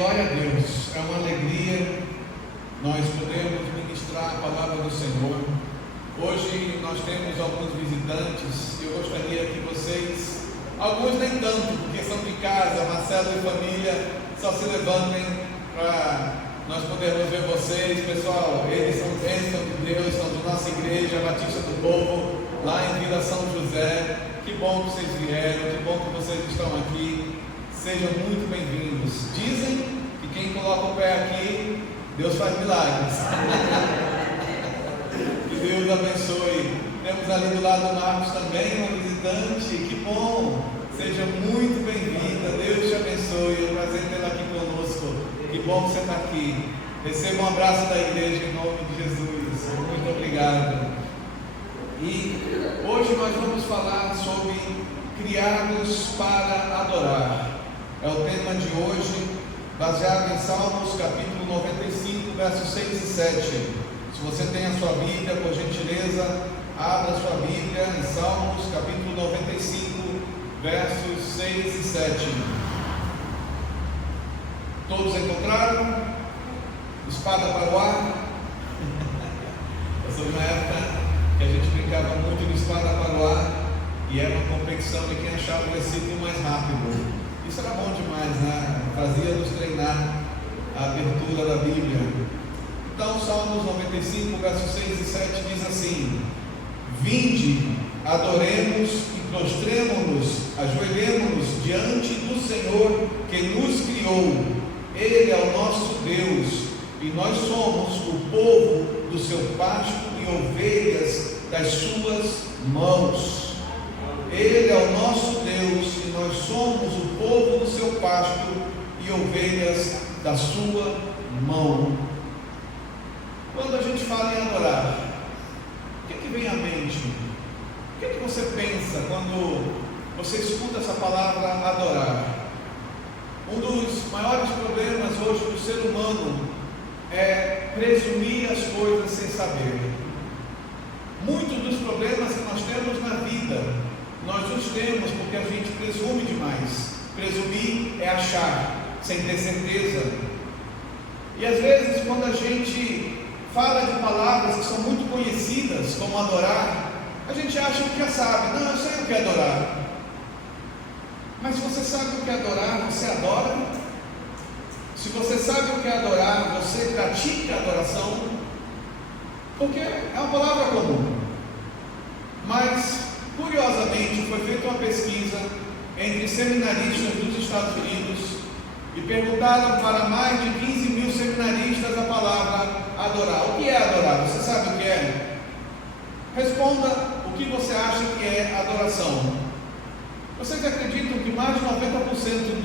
glória a Deus, é uma alegria nós podemos ministrar a palavra do Senhor. Hoje nós temos alguns visitantes e eu gostaria que vocês, alguns nem tanto, porque são de casa, Marcelo e família, só se levantem para nós podermos ver vocês. Pessoal, eles são bênção de Deus, são da nossa igreja Batista do Povo, lá em Vila São José. Que bom que vocês vieram, que bom que vocês estão aqui. Sejam muito bem-vindos. Dizem que quem coloca o pé aqui, Deus faz milagres. Que Deus abençoe. Temos ali do lado do Marcos também uma visitante. Que bom. Seja muito bem-vinda. Deus te abençoe. É um prazer tê-la aqui conosco. Que bom que você está aqui. Receba um abraço da igreja em nome de Jesus. Muito obrigado. E hoje nós vamos falar sobre criados para adorar. É o tema de hoje, baseado em Salmos capítulo 95, versos 6 e 7. Se você tem a sua Bíblia, por gentileza, abra a sua Bíblia em Salmos capítulo 95, versos 6 e 7. Todos encontraram? Espada para o ar? Eu sou de uma época que a gente brincava muito de espada para o ar e era uma competição de quem achava o versículo mais rápido. Isso era bom demais, né? Fazia-nos treinar a abertura da Bíblia. Então, Salmos 95, versos 6 e 7 diz assim: Vinde, adoremos e prostremo-nos, ajoelhemo-nos diante do Senhor que nos criou. Ele é o nosso Deus e nós somos o povo do seu pasto e ovelhas das suas mãos. Ele é o nosso Deus e nós somos o povo do seu pasto e ovelhas da sua mão. Quando a gente fala em adorar, o que vem à mente? O que você pensa quando você escuta essa palavra adorar? Um dos maiores problemas hoje do ser humano é presumir as coisas sem saber. Muitos dos problemas que nós temos na vida, nós os temos porque a gente presume demais. Presumir é achar, sem ter certeza. E às vezes, quando a gente fala de palavras que são muito conhecidas, como adorar, a gente acha que já sabe. Não, eu sei o que é adorar. Mas se você sabe o que é adorar, você adora? Se você sabe o que é adorar, você pratica a adoração? Porque é uma palavra comum. Mas, curiosamente, foi feita uma pesquisa entre seminaristas dos Estados Unidos e perguntaram para mais de 15 mil seminaristas a palavra adorar. O que é adorar? Você sabe o que é? Responda o que você acha que é adoração. Vocês acreditam que mais de 90%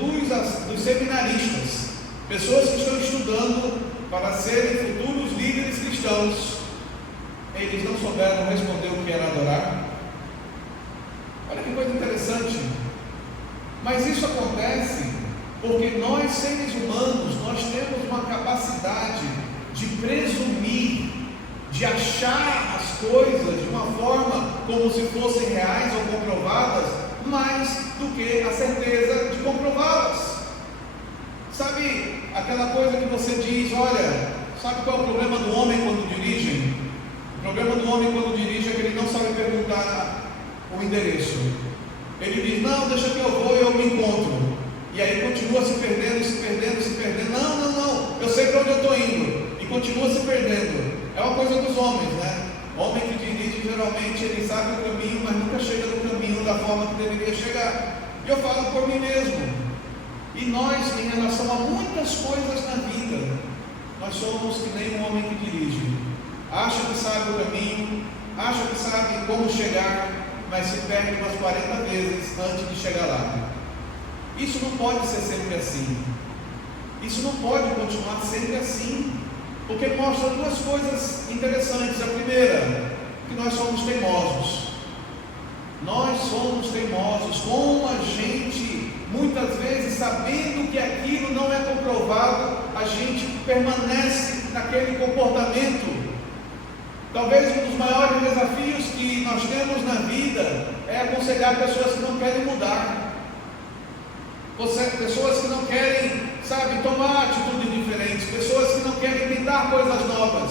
dos seminaristas, pessoas que estão estudando para serem futuros líderes cristãos, eles não souberam responder o que era adorar? Olha que coisa interessante. Mas isso acontece porque nós, seres humanos, nós temos uma capacidade de presumir, de achar as coisas de uma forma como se fossem reais ou comprovadas, mais do que a certeza de comprová-las. Sabe aquela coisa que você diz, olha, sabe qual é o problema do homem quando dirige? O problema do homem quando dirige é que ele não sabe perguntar o endereço. Ele diz, não, deixa que eu vou e eu me encontro. E aí continua se perdendo, se perdendo, se perdendo. Não, eu sei para onde eu estou indo. E continua se perdendo. É uma coisa dos homens, né? O homem que dirige, geralmente, ele sabe o caminho, mas nunca chega no caminho da forma que deveria chegar. E eu falo por mim mesmo. E nós, em relação a muitas coisas na vida, nós somos que nem um homem que dirige. Acha que sabe o caminho, acha que sabe como chegar, mas se perde umas 40 vezes antes de chegar lá. Isso não pode ser sempre assim. Isso não pode continuar sempre assim, porque mostra duas coisas interessantes. A primeira, que nós somos teimosos. Nós somos teimosos. Como a gente, muitas vezes, sabendo que aquilo não é comprovado, a gente permanece naquele comportamento. Talvez um dos maiores desafios que nós temos na vida é aconselhar pessoas que não querem mudar. Pessoas que não querem sabe, tomar atitudes diferentes, pessoas que não querem tentar coisas novas,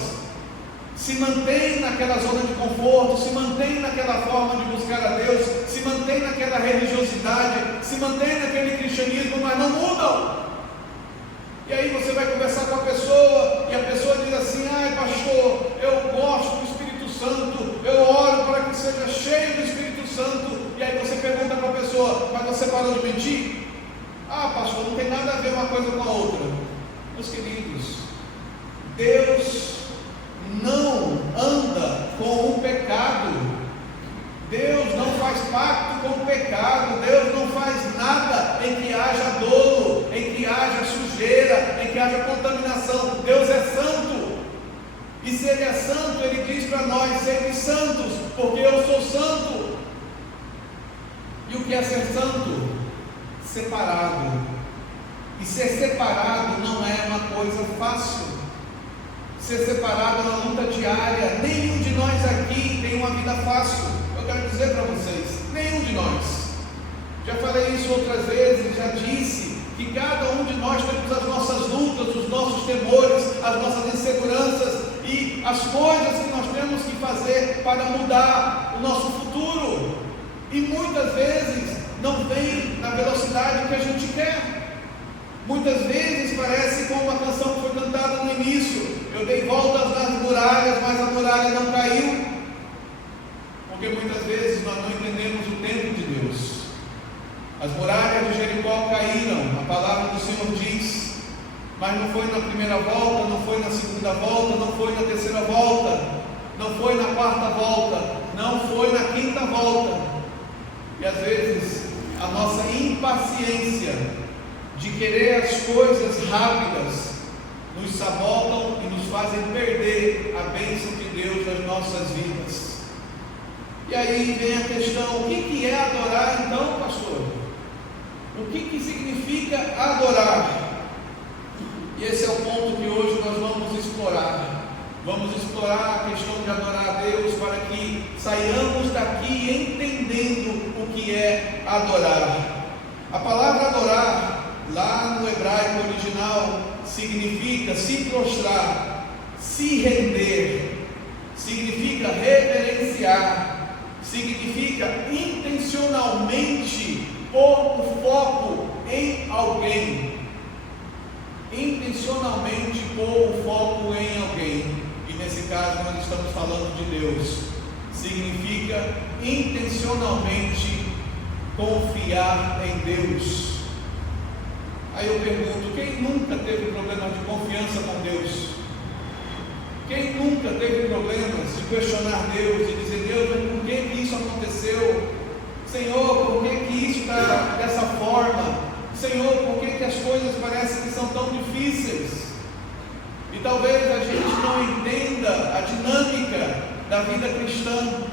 se mantêm naquela zona de conforto, se mantêm naquela forma de buscar a Deus, se mantêm naquela religiosidade, se mantêm naquele cristianismo, mas não mudam. E aí você vai conversar com a pessoa, e a pessoa diz assim: ai pastor, eu gosto do Espírito Santo, eu oro para que seja cheio do Espírito Santo. E aí você pergunta para a pessoa: mas você parou de mentir? Ah pastor, não tem nada a ver uma coisa com a outra. Meus queridos, Deus não anda com o pecado. Deus não faz pacto com o pecado. Deus não faz nada em que haja dolo, em que haja sujeira, em que haja contaminação. Deus é santo. E se Ele é santo, Ele diz para nós: sede santos, porque eu sou santo. E o que é ser santo? Separado. E ser separado não é uma coisa fácil. Ser separado é uma luta diária. Nenhum de nós aqui tem uma vida fácil. Eu quero dizer para vocês, nenhum de nós. Já falei isso outras vezes, já disse que cada um de nós temos as nossas lutas, os nossos temores, as nossas inseguranças e as coisas que nós temos que fazer para mudar o nosso futuro. E muitas vezes não vem na velocidade que a gente quer. Muitas vezes parece como uma canção que foi cantada no início: eu dei voltas nas muralhas, mas a muralha não caiu. Porque muitas vezes nós não entendemos o tempo de Deus. As muralhas de Jericó caíram, a palavra do Senhor diz, mas não foi na primeira volta, não foi na segunda volta, não foi na terceira volta, não foi na quarta volta, não foi na quinta volta. E às vezes a nossa impaciência de querer as coisas rápidas nos sabotam e nos fazem perder a bênção de Deus nas nossas vidas. E aí vem a questão: o que é adorar então, pastor? O que significa adorar? E esse é o ponto que hoje nós vamos explorar. Vamos explorar a questão de adorar a Deus para que saiamos daqui entendendo o que é adorar. A palavra adorar, lá no hebraico original, significa se prostrar, se render, significa reverenciar, significa intencionalmente pôr o foco em alguém. Intencionalmente pôr o foco em alguém. E nesse caso nós estamos falando de Deus. Significa intencionalmente confiar em Deus. Aí eu pergunto: quem nunca teve problema de confiança com Deus? Quem nunca teve problemas de questionar Deus e dizer: Deus, mas por que isso aconteceu? Senhor, por que isso está dessa forma? Senhor, por que as coisas parecem que são tão difíceis? E talvez a gente não entenda a dinâmica da vida cristã.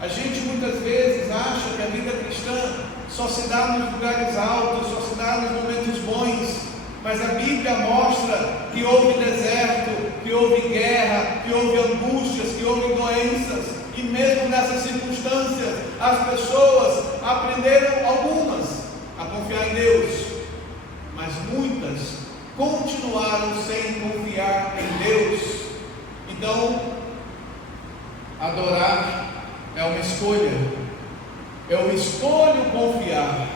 A gente muitas vezes acha que a vida cristã só se dá nos lugares altos, só se dá nos momentos bons. Mas a Bíblia mostra que houve deserto, que houve guerra, que houve angústias, que houve doenças. E mesmo nessas circunstâncias, as pessoas aprenderam, algumas, a confiar em Deus. Mas muitas continuaram sem confiar em Deus. Então, adorar é uma escolha. Eu escolho confiar.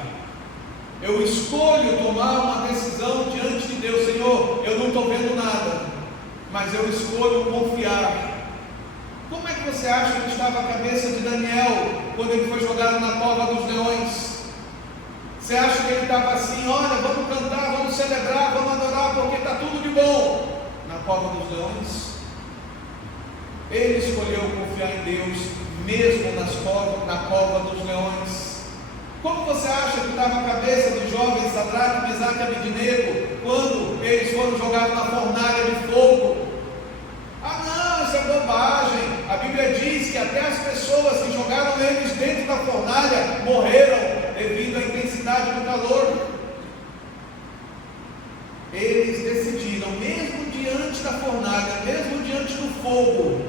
Eu escolho tomar uma decisão diante de Deus. Senhor, eu não estou vendo nada, mas eu escolho confiar. Como é que você acha que estava a cabeça de Daniel quando ele foi jogado na cova dos leões? Você acha que ele estava assim: olha, vamos cantar, vamos celebrar, vamos adorar, porque está tudo de bom? Na cova dos leões? Ele escolheu confiar em Deus, mesmo na cova dos leões. Como você acha que estava a cabeça dos jovens Sadraque, Mesaque e Abednego quando eles foram jogados na fornalha de fogo? Ah não, isso é bobagem. A Bíblia diz que até as pessoas que jogaram eles dentro da fornalha morreram devido à intensidade do calor. Eles decidiram, mesmo diante da fornalha, mesmo diante do fogo,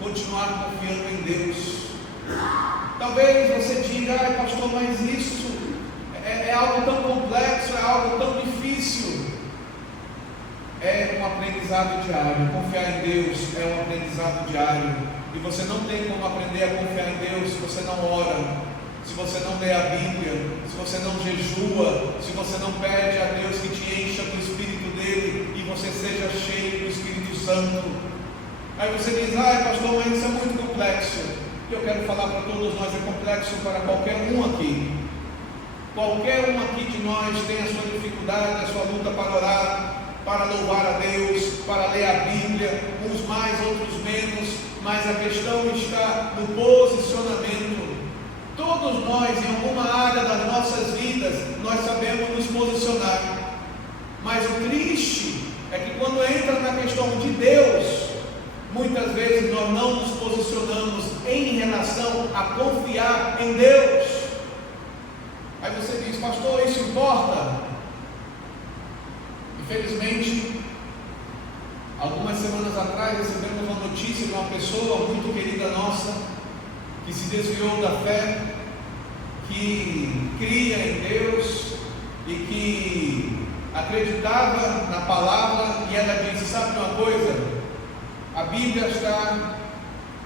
continuar confiando em Deus. Talvez você diga: ai pastor, mas isso é algo tão complexo, é algo tão difícil. é um aprendizado diário. Confiar em Deus é um aprendizado diário. E você não tem como aprender a confiar em Deus se você não ora, se você não lê a Bíblia, se você não jejua, se você não pede a Deus que te encha do Espírito dele e você seja cheio do Espírito Santo. Aí você diz: pastor, mas isso é muito complexo. E eu quero falar para todos nós: é complexo para qualquer um aqui. Qualquer um aqui de nós tem a sua dificuldade, a sua luta para orar, para louvar a Deus, para ler a Bíblia, uns mais, outros menos, mas a questão está no posicionamento. Todos nós, em alguma área das nossas vidas, nós sabemos nos posicionar, mas o triste é que quando entra na questão de Deus, muitas vezes nós não nos posicionamos em relação a confiar em Deus. Aí você diz: pastor, isso importa? Infelizmente, algumas semanas atrás recebemos uma notícia de uma pessoa muito querida nossa, que se desviou da fé, que cria em Deus e que acreditava na palavra, e ela disse: sabe uma coisa? A Bíblia está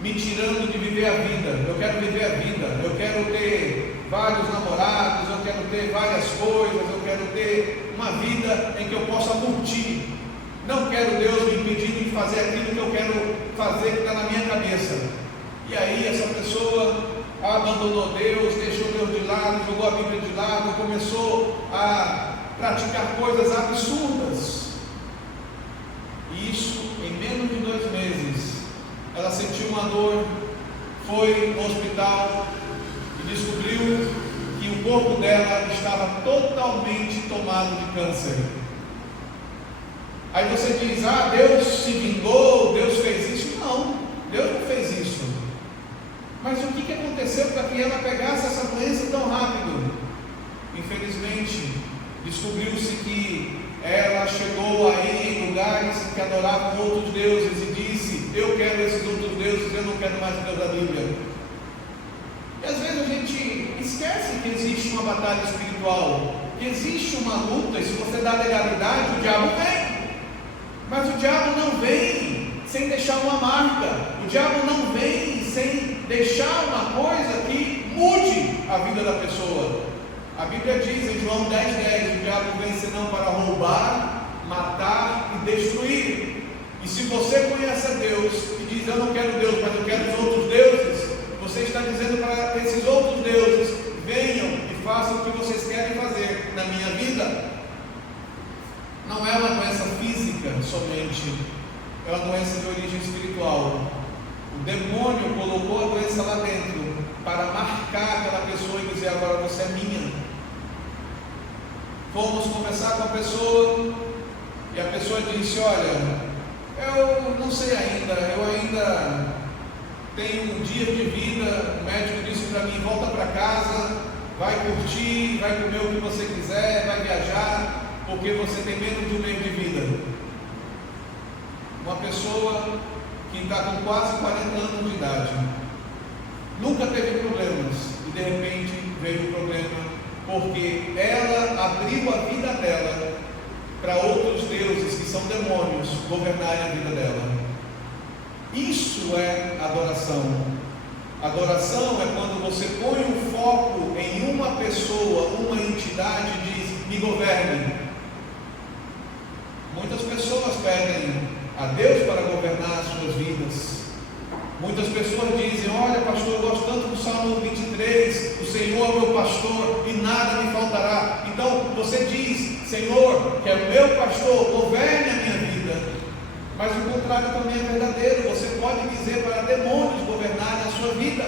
me tirando de viver a vida. Eu quero viver a vida, eu quero ter vários namorados, eu quero ter várias coisas, eu quero ter uma vida em que eu possa curtir. Não quero Deus me impedindo de fazer aquilo que eu quero fazer, que está na minha cabeça. E aí essa pessoa abandonou Deus, deixou Deus de lado, jogou a Bíblia de lado, começou a praticar coisas absurdas. E isso, em menos de 2 meses, ela sentiu uma dor, foi no hospital e descobriu que o corpo dela estava totalmente tomado de câncer. Aí você diz: Deus se vingou, Deus fez isso. Não, Deus não fez isso. Mas o que aconteceu para que ela pegasse essa doença tão rápido? Infelizmente, descobriu-se que ela chegou aí em lugares que adoravam outros deuses e disse: eu quero esses outros deuses, eu não quero mais o Deus da Bíblia. E às vezes a gente esquece que existe uma batalha espiritual, que existe uma luta, e se você dá legalidade, o diabo vem. Mas o diabo não vem sem deixar uma marca, o diabo não vem sem deixar uma coisa que mude a vida da pessoa. A Bíblia diz em João 10:10: o diabo vem senão para roubar, matar e destruir. E se você conhece a Deus e diz: eu não quero Deus, mas eu quero os outros deuses, você está dizendo para esses outros deuses: venham e façam o que vocês querem fazer na minha vida. Não é uma doença física somente, é uma doença de origem espiritual. O demônio colocou a doença lá dentro para marcar aquela pessoa e dizer: agora você é minha. Fomos conversar com a pessoa e a pessoa disse: olha, eu não sei ainda, eu ainda tenho um dia de vida. O médico disse para mim: volta para casa, vai curtir, vai comer o que você quiser, vai viajar, porque você tem menos de 1 mês de vida. Uma pessoa que está com quase 40 anos de idade, nunca teve problemas, e de repente veio o problema, porque ela abriu a vida dela para outros deuses, que são demônios, governarem a vida dela. Isso é adoração. Adoração é quando você põe o foco em uma pessoa, uma entidade, e diz: me governe. Muitas pessoas pedem a Deus para governar as suas vidas. Muitas pessoas dizem: olha, pastor, eu gosto tanto do Salmo 23, o Senhor é meu pastor e nada me faltará. Então você diz: Senhor, que é o meu pastor, governe a minha vida. Mas o contrário também é verdadeiro. Você pode dizer para demônios governarem a sua vida.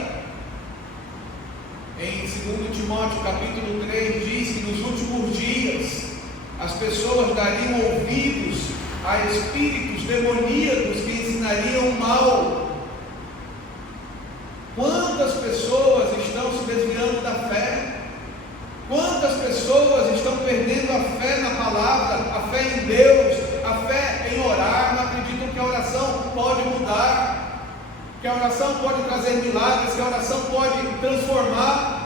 Em 2 Timóteo capítulo 3 diz que nos últimos dias as pessoas dariam ouvidos a espíritos demoníacos que ensinariam o mal. Quantas pessoas estão se desviando da fé? Quantas pessoas estão perdendo a fé na palavra, a fé em Deus, a fé em orar? Não acreditam que a oração pode mudar, que a oração pode trazer milagres, que a oração pode transformar.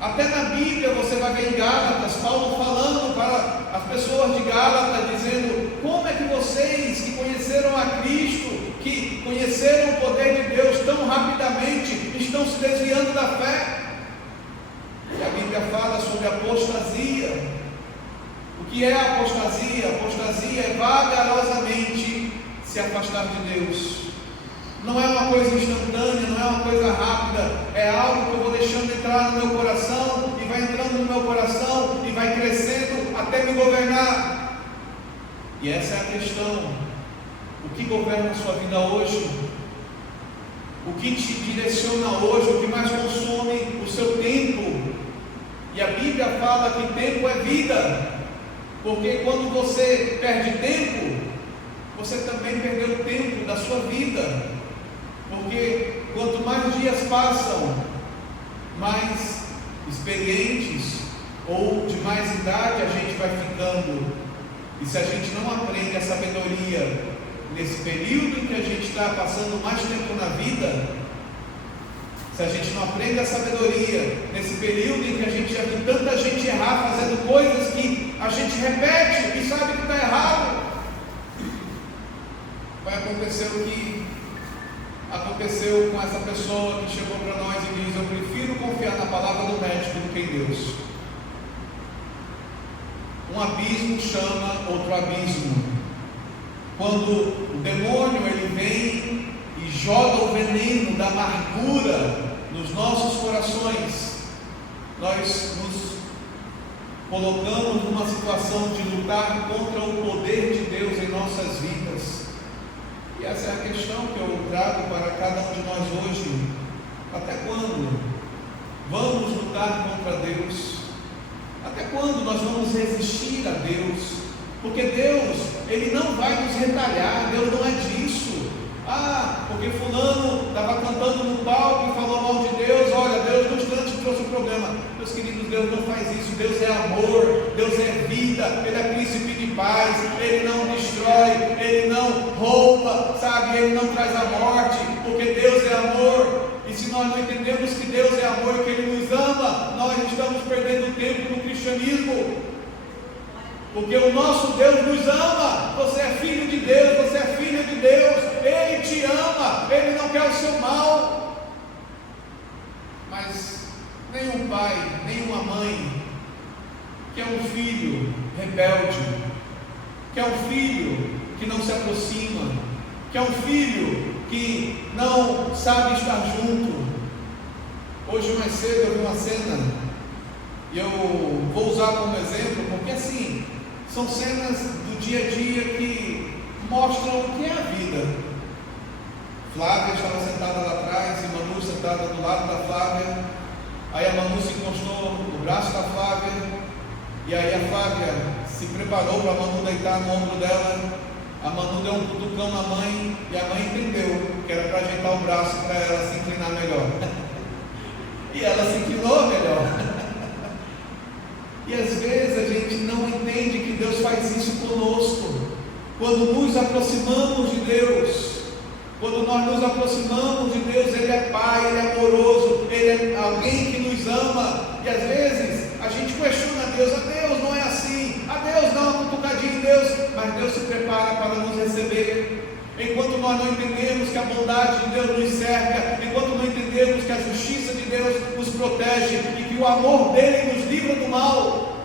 Até na Bíblia você vai ver em Gálatas, Paulo falando para as pessoas de Gálatas, dizendo: como é que vocês que conheceram a Cristo, que conheceram o poder de Deus tão rapidamente, estão se desviando da fé? E a Bíblia fala sobre apostasia. O que é a apostasia? A apostasia é vagarosamente se afastar de Deus. Não é uma coisa instantânea, não é uma coisa rápida, é algo que eu vou deixando entrar no meu coração, e vai entrando no meu coração, e vai crescendo até me governar. E essa é a questão. O que governa a sua vida hoje? O que te direciona hoje? O que mais consome o seu tempo? E a Bíblia fala que tempo é vida, porque quando você perde tempo, você também perdeu o tempo da sua vida. Porque quanto mais dias passam, mais experientes ou de mais idade a gente vai ficando. E se a gente não aprende a sabedoria nesse período em que a gente está passando mais tempo na vida, se a gente não aprende a sabedoria nesse período em que a gente já viu tanta gente errar, fazendo coisas que a gente repete e sabe que está errado, vai acontecer o que aconteceu com essa pessoa que chegou para nós e diz: eu prefiro confiar na palavra do médico do que em Deus. Um abismo chama outro abismo. Quando o demônio ele vem e joga o veneno da amargura nos nossos corações, nós nos colocamos numa situação de lutar contra o poder de Deus em nossas vidas. E essa é a questão que eu trago para cada um de nós hoje. Até quando vamos lutar contra Deus? Até quando nós vamos resistir a Deus? Porque Deus, Ele não vai nos retalhar. Deus não é disso. Porque fulano estava cantando no palco e falou mal de Deus. Olha, Deus no instante trouxe um problema. Meus queridos, Deus não faz isso. Deus é amor, Deus é vida, Ele é príncipe de paz. Ele não destrói, Ele não rouba, sabe? Ele não traz a morte, porque Deus é amor. E se nós não entendemos que Deus é amor e que Ele nos ama, nós estamos perdendo tempo no cristianismo. Porque o nosso Deus nos ama. Você é filho de Deus, você é filha de Deus. Ele te ama, Ele não quer o seu mal. Mas nenhum pai, nenhuma mãe quer um filho rebelde, quer um filho que não se aproxima, quer um filho que não sabe estar junto. Hoje mais cedo eu vi uma cena, e eu vou usar como exemplo, porque assim, são cenas do dia a dia que mostram o que é a vida. Flávia estava sentada lá atrás, e Manu sentada do lado da Flávia. Aí a Manu se encostou no braço da Flávia, e aí a Flávia se preparou para a Manu deitar no ombro dela. A Manu deu um cutucão na mãe, e a mãe entendeu que era para ajeitar o braço para ela se inclinar melhor. E ela se inclinou melhor. E às vezes a gente não entende que Deus faz isso conosco. Quando nos aproximamos de Deus, quando nós nos aproximamos de Deus, Ele é Pai, Ele é amoroso, Ele é alguém que nos ama. E às vezes a gente questiona a Deus: Deus não é assim, Deus dá uma cutucadinha em Deus, mas Deus se prepara para nos receber. Enquanto nós não entendemos que a bondade de Deus nos cerca, enquanto não entendemos que a justiça de Deus nos protege e que o amor dele nos livra do mal,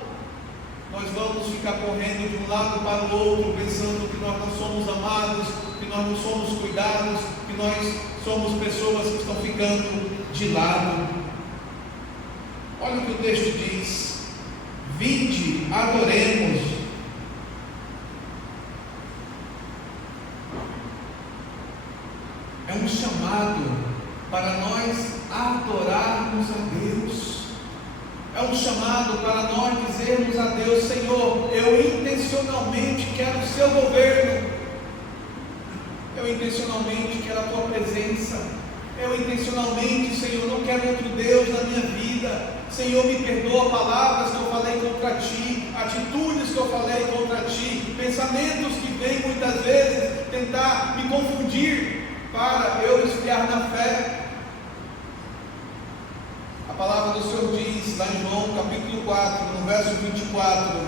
nós vamos ficar correndo de um lado para o outro, pensando que nós não somos amados, que nós não somos cuidados, que nós somos pessoas que estão ficando de lado. Olha o que o texto diz: vinde, adoremos. É um chamado para nós adorarmos a Deus. É um chamado para nós dizermos a Deus: Senhor, eu intencionalmente quero o seu governo. Eu intencionalmente quero a tua presença. Eu intencionalmente, Senhor, não quero outro Deus na minha vida. Senhor, me perdoa palavras que eu falei contra ti, atitudes que eu falei contra ti, pensamentos que vêm muitas vezes tentar me confundir para eu esfriar na fé. A palavra do Senhor diz, lá em João capítulo 4, no verso 24,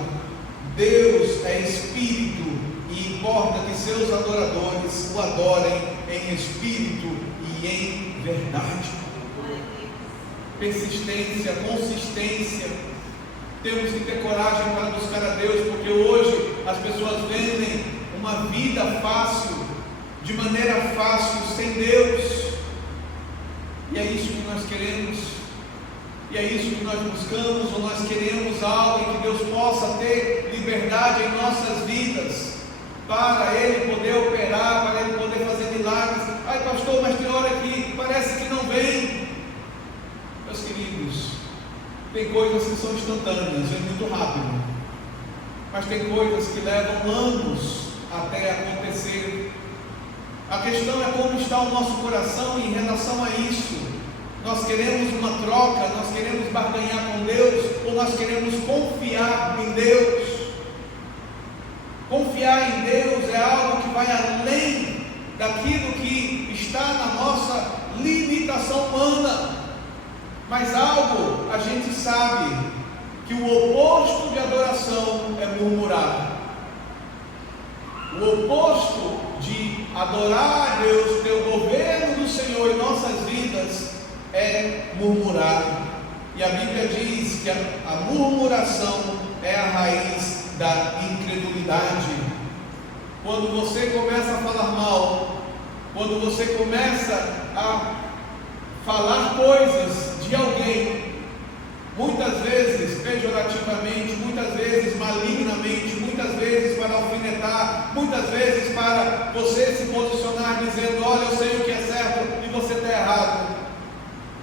Deus é Espírito e importa que seus adoradores o adorem em Espírito e em verdade. Persistência, consistência. Temos que ter coragem para buscar a Deus, porque hoje as pessoas vendem uma vida fácil, de maneira fácil, sem Deus. E é isso que nós queremos, e é isso que nós buscamos, ou nós queremos algo em que Deus possa ter liberdade em nossas vidas, para Ele poder operar, para Ele poder fazer milagres. Ai pastor, mas tem hora que parece que não vem. Meus queridos, tem coisas que são instantâneas, vem muito rápido, mas tem coisas que levam anos até acontecer. A questão é como está o nosso coração em relação a isso. Nós queremos uma troca, nós queremos barganhar com Deus, ou nós queremos confiar em Deus? Confiar em Deus é algo que vai além daquilo que está na nossa limitação humana, mas algo a gente sabe, que o oposto de adoração é murmurar. O oposto de adorar a Deus, ter o governo do Senhor em nossas vidas, é murmurar. E a Bíblia diz que a murmuração é a raiz da incredulidade. Quando você começa a falar mal, quando você começa a falar coisas de alguém, muitas vezes pejorativamente, muitas vezes malignamente, muitas vezes para alfinetar, muitas vezes para você se posicionar dizendo: olha, eu sei o que é certo e você está errado.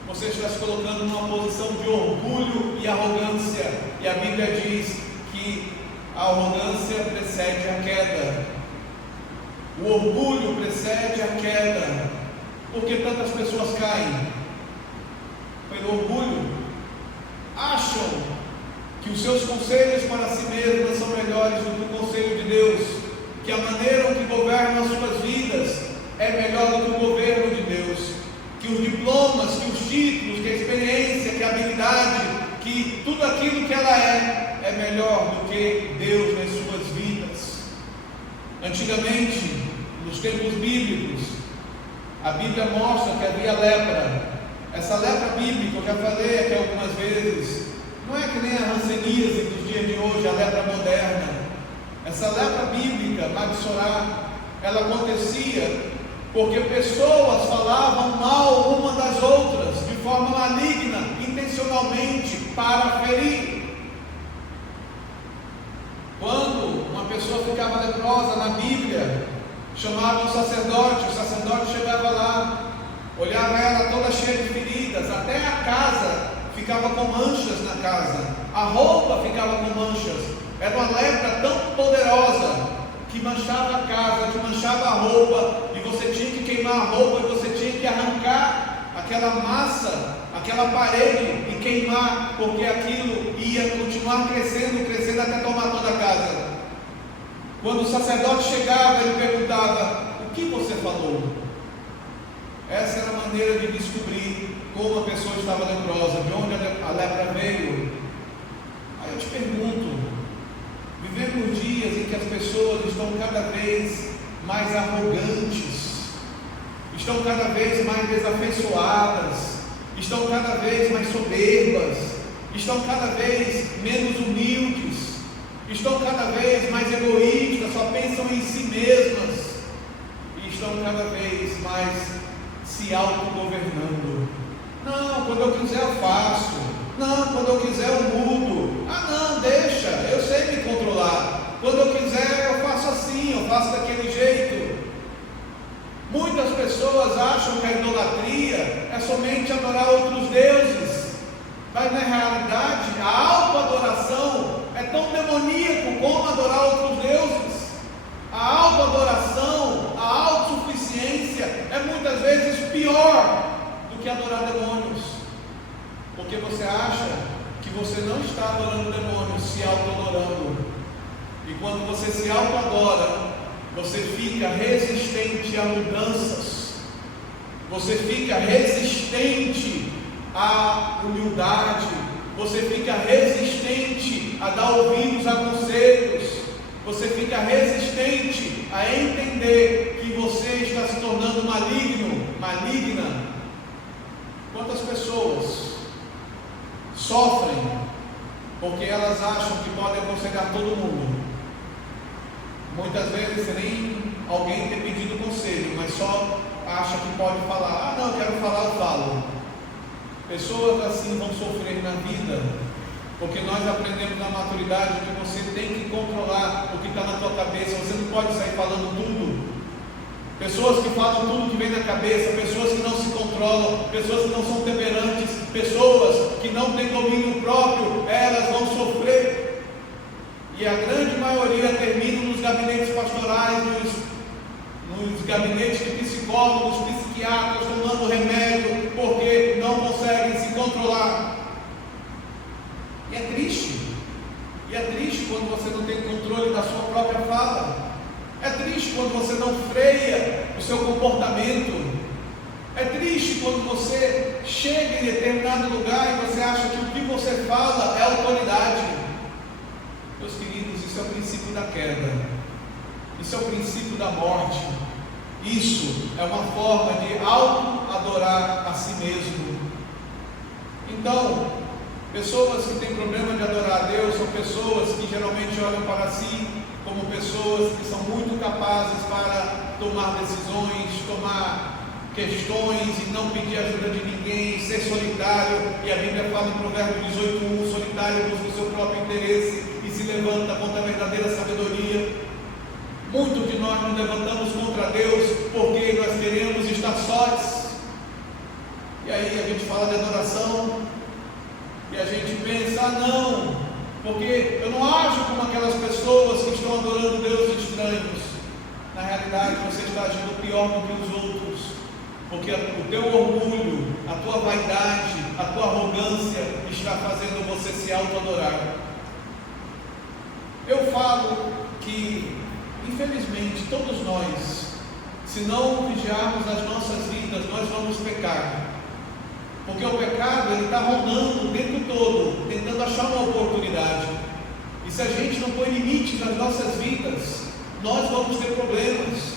Você está se colocando numa posição de orgulho e arrogância, e a Bíblia diz que a arrogância precede a queda, o orgulho precede a queda. Por que tantas pessoas caem? Pelo orgulho. Acham que os seus conselhos para si mesmas são melhores do que o conselho de Deus, que a maneira que governam as suas vidas é melhor do que o governo de Deus, que os diplomas, que os títulos, que a experiência, que a habilidade, que tudo aquilo que ela é melhor do que Deus nas suas vidas. Antigamente, nos tempos bíblicos, a Bíblia mostra que havia lepra. Essa lepra bíblica, eu já falei aqui algumas vezes, não é que nem a hanseníase dos dias de hoje, a lepra moderna. Essa lepra bíblica, Magsorá, ela acontecia porque pessoas falavam mal uma das outras, de forma maligna, intencionalmente, para ferir. Quando uma pessoa ficava leprosa na Bíblia, chamava um sacerdote, o sacerdote chegava lá, olhava ela toda cheia de feridas, até a casa ficava com manchas na casa, a roupa ficava com manchas. Era uma lepra tão poderosa que manchava a casa, que manchava a roupa, e você tinha que queimar a roupa, e você tinha que arrancar aquela massa, aquela parede e queimar, porque aquilo ia continuar crescendo, crescendo até tomar toda a casa. Quando o sacerdote chegava, ele perguntava: o que você falou? Essa era a maneira de descobrir como a pessoa estava leprosa, de onde a lepra veio. Aí eu te pergunto, vivemos dias em que as pessoas estão cada vez mais arrogantes, estão cada vez mais desafeiçoadas, estão cada vez mais soberbas, estão cada vez menos humildes, estão cada vez mais egoístas, só pensam em si mesmas, e estão cada vez mais se autogovernando. Não, quando eu quiser eu faço. Não, quando eu quiser eu mudo. Ah não, deixa, eu sei me controlar. Quando eu quiser eu faço assim, eu faço daquele jeito. Muitas pessoas acham que a idolatria é somente adorar outros deuses, mas na realidade a autoadoração é tão demoníaco como adorar outros deuses. A autoadoração, a autossuficiência é muitas vezes pior do que adorar demônios, porque você acha que você não está adorando demônios, se autoadorando, e quando você se autoadora, você fica resistente a mudanças, você fica resistente à humildade, você fica resistente a dar ouvidos a conselhos, você fica resistente a entender que você está se tornando maligno, maligna. Quantas pessoas sofrem porque elas acham que podem aconselhar todo mundo? Muitas vezes sem nem alguém ter pedido conselho, mas só acha que pode falar. Ah, não, eu quero falar, eu falo. Pessoas assim vão sofrer na vida, porque nós aprendemos na maturidade que você tem que controlar o que está na tua cabeça. Você não pode sair falando tudo. Pessoas que falam tudo que vem na cabeça, pessoas que não se controlam, pessoas que não são temperantes, pessoas que não têm domínio próprio, elas vão sofrer. E a grande maioria termina nos gabinetes pastorais, nos gabinetes de psicólogos, psiquiatras, tomando remédio, porque não conseguem se controlar. E é triste. E é triste quando você não tem controle da sua própria fala. É triste quando você não freia o seu comportamento. É triste quando você chega em determinado lugar e você acha que o que você fala é autoridade. Meus queridos, isso é o princípio da queda. Isso é o princípio da morte. Isso é uma forma de auto-adorar a si mesmo. Então, pessoas que têm problema de adorar a Deus são pessoas que geralmente olham para si como pessoas que são muito capazes para tomar decisões, tomar questões e não pedir ajuda de ninguém, ser solitário. E a Bíblia fala em Provérbios 18:1, solitário busca o seu próprio interesse e se levanta contra a verdadeira sabedoria. Muitos de nós nos levantamos contra Deus porque nós queremos estar sós. E aí a gente fala de adoração e a gente pensa, não, porque eu não ajo como aquelas pessoas que estão adorando deuses estranhos. Na realidade você está agindo pior do que os outros, porque o teu orgulho, a tua vaidade, a tua arrogância está fazendo você se auto-adorar. Eu falo que infelizmente todos nós, se não vigiarmos as nossas vidas, nós vamos pecar. Porque o pecado, ele está rondando o tempo todo, tentando achar uma oportunidade. E se a gente não põe limites nas nossas vidas, nós vamos ter problemas.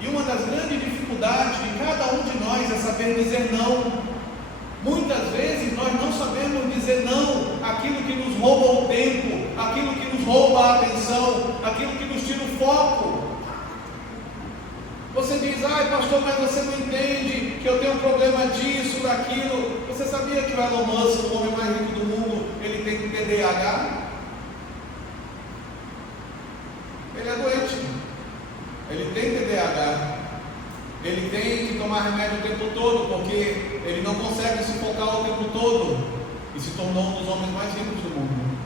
E uma das grandes dificuldades de cada um de nós é saber dizer não. Muitas vezes nós não sabemos dizer não àquilo que nos rouba o tempo, àquilo que nos rouba a atenção, àquilo que nos tira o foco. Você diz, ai pastor, mas você não entende que eu tenho um problema disso, daquilo. Você sabia que o Elon Musk, o homem mais rico do mundo, ele tem TDAH? Ele é doente. Ele tem TDAH. Ele tem que tomar remédio o tempo todo, porque ele não consegue se focar o tempo todo. E se tornou um dos homens mais ricos do mundo.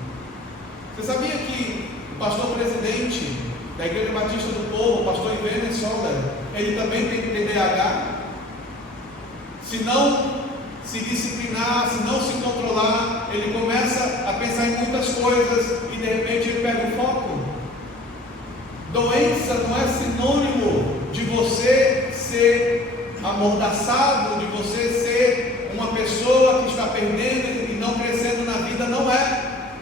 Você sabia que o pastor presidente da Igreja Batista do Povo, o pastor Ivene Soller, ele também tem TDAH? Se não se disciplinar, se não se controlar, ele começa a pensar em muitas coisas e de repente ele perde o foco. Doença não é sinônimo de você ser amordaçado, de você ser uma pessoa que está perdendo e não crescendo na vida, não é.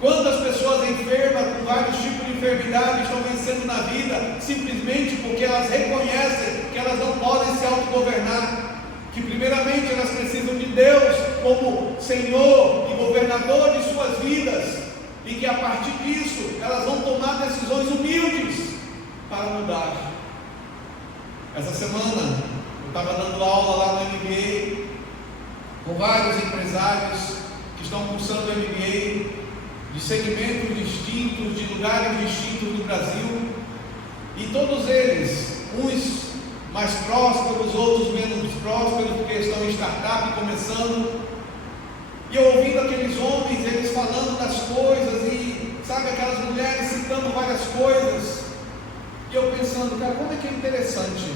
Quantas pessoas enfermas com vários tipos de enfermidade estão vencendo na vida simplesmente porque elas reconhecem que elas não podem se autogovernar, que primeiramente elas precisam de Deus como Senhor e governador de suas vidas, e que a partir disso elas vão tomar decisões humildes para mudar. Essa semana eu estava dando aula lá no MBA com vários empresários que estão cursando o MBA de segmentos distintos, de lugares distintos do Brasil, e todos eles, uns mais prósperos, outros menos prósperos, porque estão em startup começando. E eu ouvindo aqueles homens, eles falando das coisas, e sabe, aquelas mulheres citando várias coisas, e eu pensando, cara, como é que é interessante.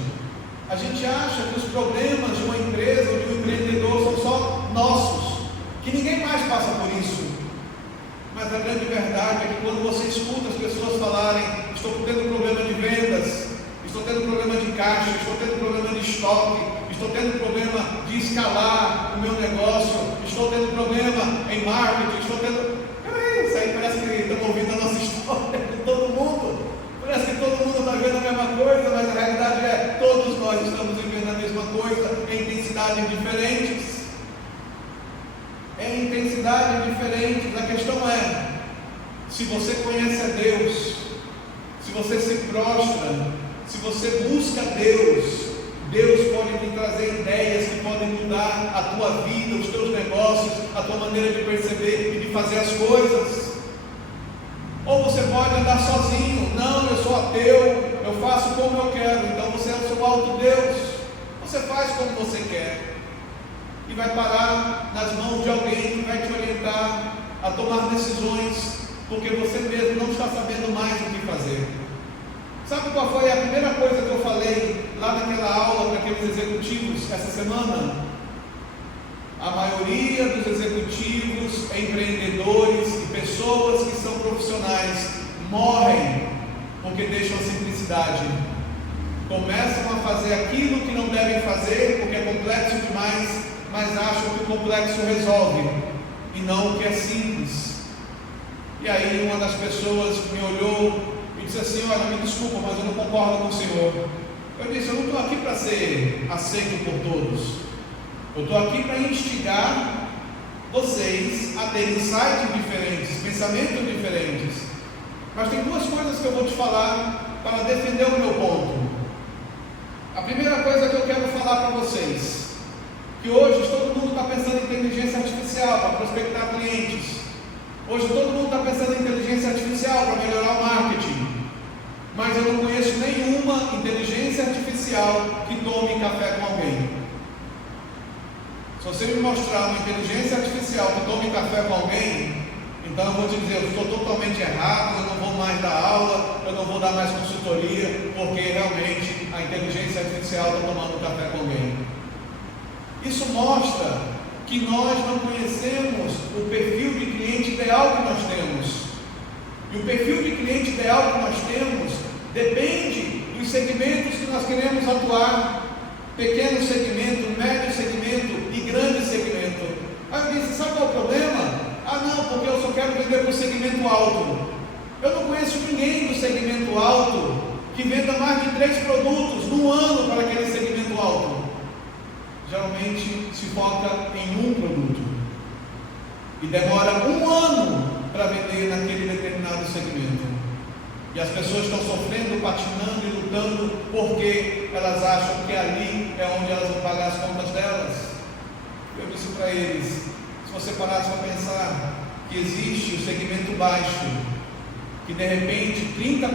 A gente acha que os problemas de uma empresa ou de um empreendedor são só nossos, que ninguém mais passa por isso. Mas a grande verdade é que quando você escuta as pessoas falarem, estou tendo problema de vendas, estou tendo problema de caixa, estou tendo problema de estoque, estou tendo problema de escalar o meu negócio, estou tendo problema em marketing, estou tendo... Peraí, isso aí parece que estamos ouvindo a nossa história de todo mundo. Parece que todo mundo está vendo a mesma coisa, mas a realidade é todos nós estamos vivendo a mesma coisa em intensidades diferentes. Em intensidades diferentes. A questão é, se você conhece a Deus, se você se prostra, se você busca Deus, Deus pode te trazer ideias que podem mudar a tua vida, os teus negócios, a tua maneira de perceber e de fazer as coisas. Ou você pode andar sozinho. Não, eu sou ateu, eu faço como eu quero. Então você é o seu auto-Deus. Você faz como você quer e vai parar nas mãos de alguém que vai te orientar a tomar decisões, porque você mesmo não está sabendo mais o que fazer. Sabe qual foi a primeira coisa que eu falei lá naquela aula para aqueles executivos essa semana? A maioria dos executivos, empreendedores e pessoas que são profissionais morrem porque deixam a simplicidade. Começam a fazer aquilo que não devem fazer porque é complexo demais, mas acham que o complexo resolve e não o que é simples. E aí uma das pessoas me olhou e disse assim: olha, me desculpa, mas eu não concordo com o senhor. Eu disse: eu não estou aqui para ser aceito por todos. Eu estou aqui para instigar vocês a terem insights diferentes, pensamentos diferentes. Mas tem duas coisas que eu vou te falar para defender o meu ponto. A primeira coisa que eu quero falar para vocês, que hoje todo mundo está pensando em inteligência artificial para prospectar clientes. Hoje todo mundo está pensando em inteligência artificial para melhorar o marketing. Mas eu não conheço nenhuma inteligência artificial que tome café com alguém. Se você me mostrar uma inteligência artificial que tome café com alguém, então eu vou te dizer: eu estou totalmente errado, eu não vou mais dar aula, eu não vou dar mais consultoria, porque realmente a inteligência artificial está tomando café com alguém. Isso mostra que nós não conhecemos o perfil de cliente ideal que nós temos. E o perfil de cliente ideal que nós temos depende dos segmentos que nós queremos atuar. Pequeno segmento, médio segmento e grande segmento. Aí eu disse: sabe qual é o problema? Ah não, porque eu só quero vender para o segmento alto. Eu não conheço ninguém do segmento alto que venda mais de 3 produtos no ano para aquele segmento alto. Geralmente se foca em um produto e demora 1 ano para vender naquele determinado segmento. E as pessoas estão sofrendo, patinando e lutando porque elas acham que ali é onde elas vão pagar as contas delas. Eu disse para eles: se você parasse para pensar que existe o segmento baixo, que de repente 30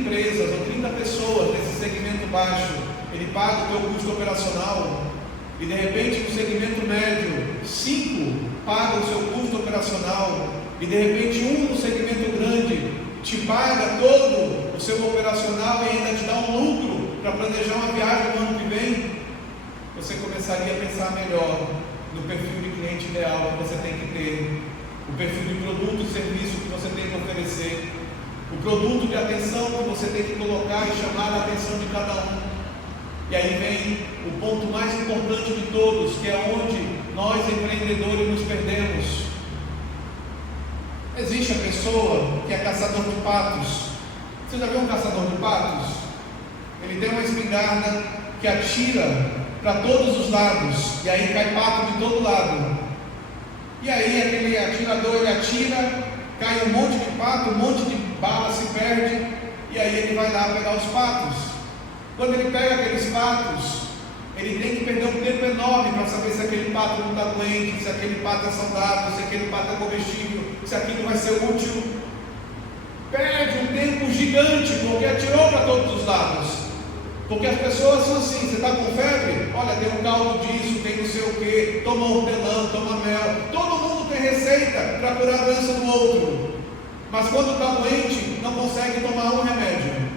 empresas ou 30 pessoas nesse segmento baixo, ele paga o teu custo operacional, e de repente no segmento médio 5 pagam o seu custo operacional, e de repente 1 no segmento grande te paga todo o seu operacional e ainda te dá um lucro para planejar uma viagem no ano que vem, você começaria a pensar melhor no perfil de cliente ideal que você tem que ter, o perfil de produto e serviço que você tem que oferecer, o produto de atenção que você tem que colocar e chamar a atenção de cada um. E aí vem o ponto mais importante de todos, que é onde nós empreendedores nos perdemos. Existe a pessoa que é caçador de patos. Você já viu um caçador de patos? Ele tem uma espingarda que atira para todos os lados, e aí cai pato de todo lado. E aí aquele atirador, ele atira, cai um monte de pato, um monte de bala se perde, e aí ele vai lá pegar os patos. Quando ele pega aqueles patos, ele tem que perder um tempo enorme para saber se aquele pato não está doente, se aquele pato é saudável, se aquele pato é comestível, se aquilo vai ser útil. Perde um tempo gigante, porque atirou para todos os lados. Porque as pessoas são assim: você está com febre? Olha, tem um caldo disso, tem não sei o que, toma hortelã, toma mel. Todo mundo tem receita para curar a doença do outro, mas quando está doente, não consegue tomar um remédio.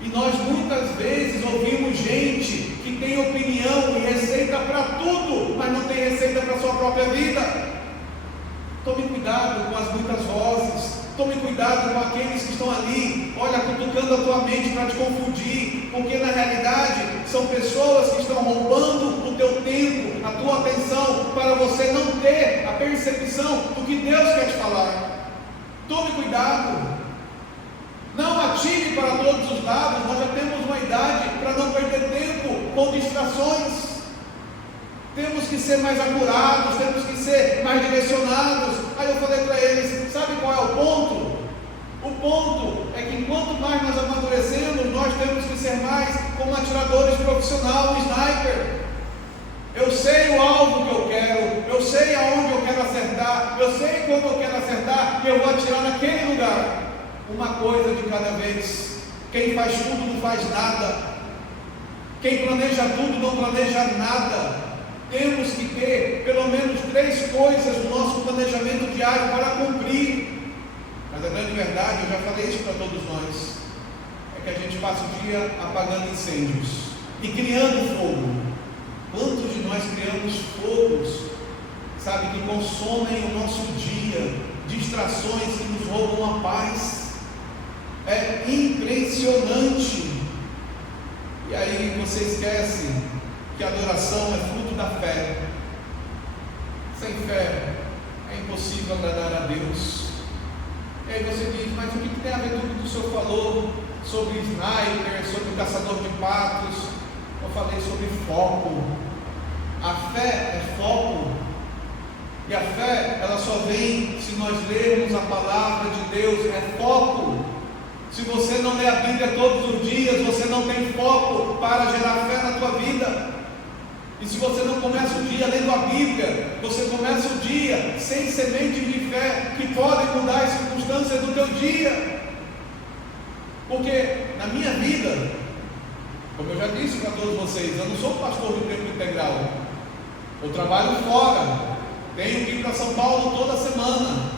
E nós muitas vezes ouvimos gente que tem opinião e receita para tudo, mas não tem receita para a sua própria vida. Tome cuidado com as muitas vozes, Tome cuidado com aqueles que estão ali, olha, cutucando a tua mente para te confundir, porque na realidade são pessoas que estão roubando o teu tempo, a tua atenção, para você não ter a percepção do que Deus quer te falar. Tome cuidado. Não atire para todos os lados. Nós já temos uma idade para não perder tempo com distrações. Temos que ser mais acurados, temos que ser mais direcionados. Aí eu falei para eles, sabe qual é o ponto? O ponto é que quanto mais nós amadurecemos, nós temos que ser mais como atiradores profissionais, um sniper. Eu sei o alvo que eu quero, eu sei aonde eu quero acertar, eu sei quando eu quero acertar e eu vou atirar naquele lugar. Uma coisa de cada vez. Quem faz tudo não faz nada. Quem planeja tudo não planeja nada. Temos que ter pelo menos 3 coisas no nosso planejamento diário para cumprir. Mas a grande verdade, eu já falei isso para todos nós, é que a gente passa o dia apagando incêndios e criando fogo. Quantos de nós criamos fogos, sabe, que consomem o nosso dia, distrações que nos roubam a paz? É impressionante. E aí você esquece que a adoração é fruto da fé. Sem fé é impossível agradar a Deus. E aí você diz, mas o que tem a ver tudo que o Senhor falou sobre sniper, sobre o caçador de patos? Eu falei sobre foco. A fé é foco. E a fé, ela só vem se nós lermos a palavra de Deus. É foco. Se você não lê a Bíblia todos os dias, você não tem foco para gerar fé na tua vida. E se você não começa o dia lendo a Bíblia, você começa o dia sem sementes de fé que podem mudar as circunstâncias do teu dia. Porque na minha vida, como eu já disse para todos vocês, eu não sou pastor de tempo integral. Eu trabalho fora, tenho que ir para São Paulo toda semana,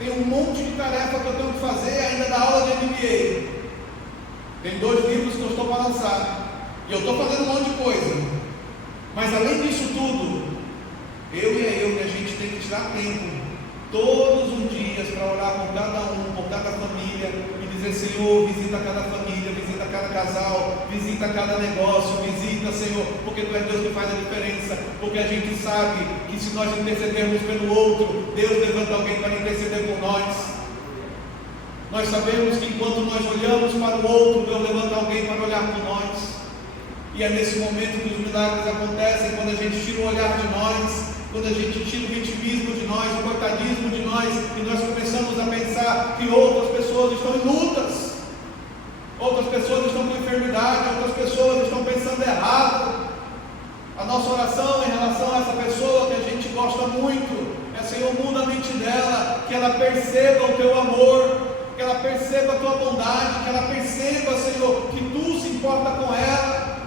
tenho um monte de tarefa que eu tenho que fazer, ainda da aula de MBA. Tem 2 livros que eu estou para lançar, e eu estou fazendo um monte de coisa. Mas além disso tudo, eu e a gente tem que tirar tempo, todos os dias, para orar por cada um, por cada família, e dizer, Senhor, visita cada família, visita cada casal, visita cada negócio, visita, Senhor, porque Tu és Deus que faz a diferença, porque a gente sabe que se nós intercedermos pelo outro, Deus levanta alguém para interceder por nós. Nós sabemos que enquanto nós olhamos para o outro, Deus levanta alguém para olhar por nós. E é nesse momento que os milagres acontecem, quando a gente tira o olhar de nós, quando a gente tira o vitimismo de nós, o coitadismo de nós, e nós começamos a pensar que outras pessoas estão em lutas, outras pessoas estão com enfermidade, outras pessoas estão pensando errado. A nossa oração em relação a essa pessoa que a gente gosta muito é, Senhor, muda a mente dela, que ela perceba o Teu amor, que ela perceba a Tua bondade, que ela perceba, Senhor, que Tu se importa com ela.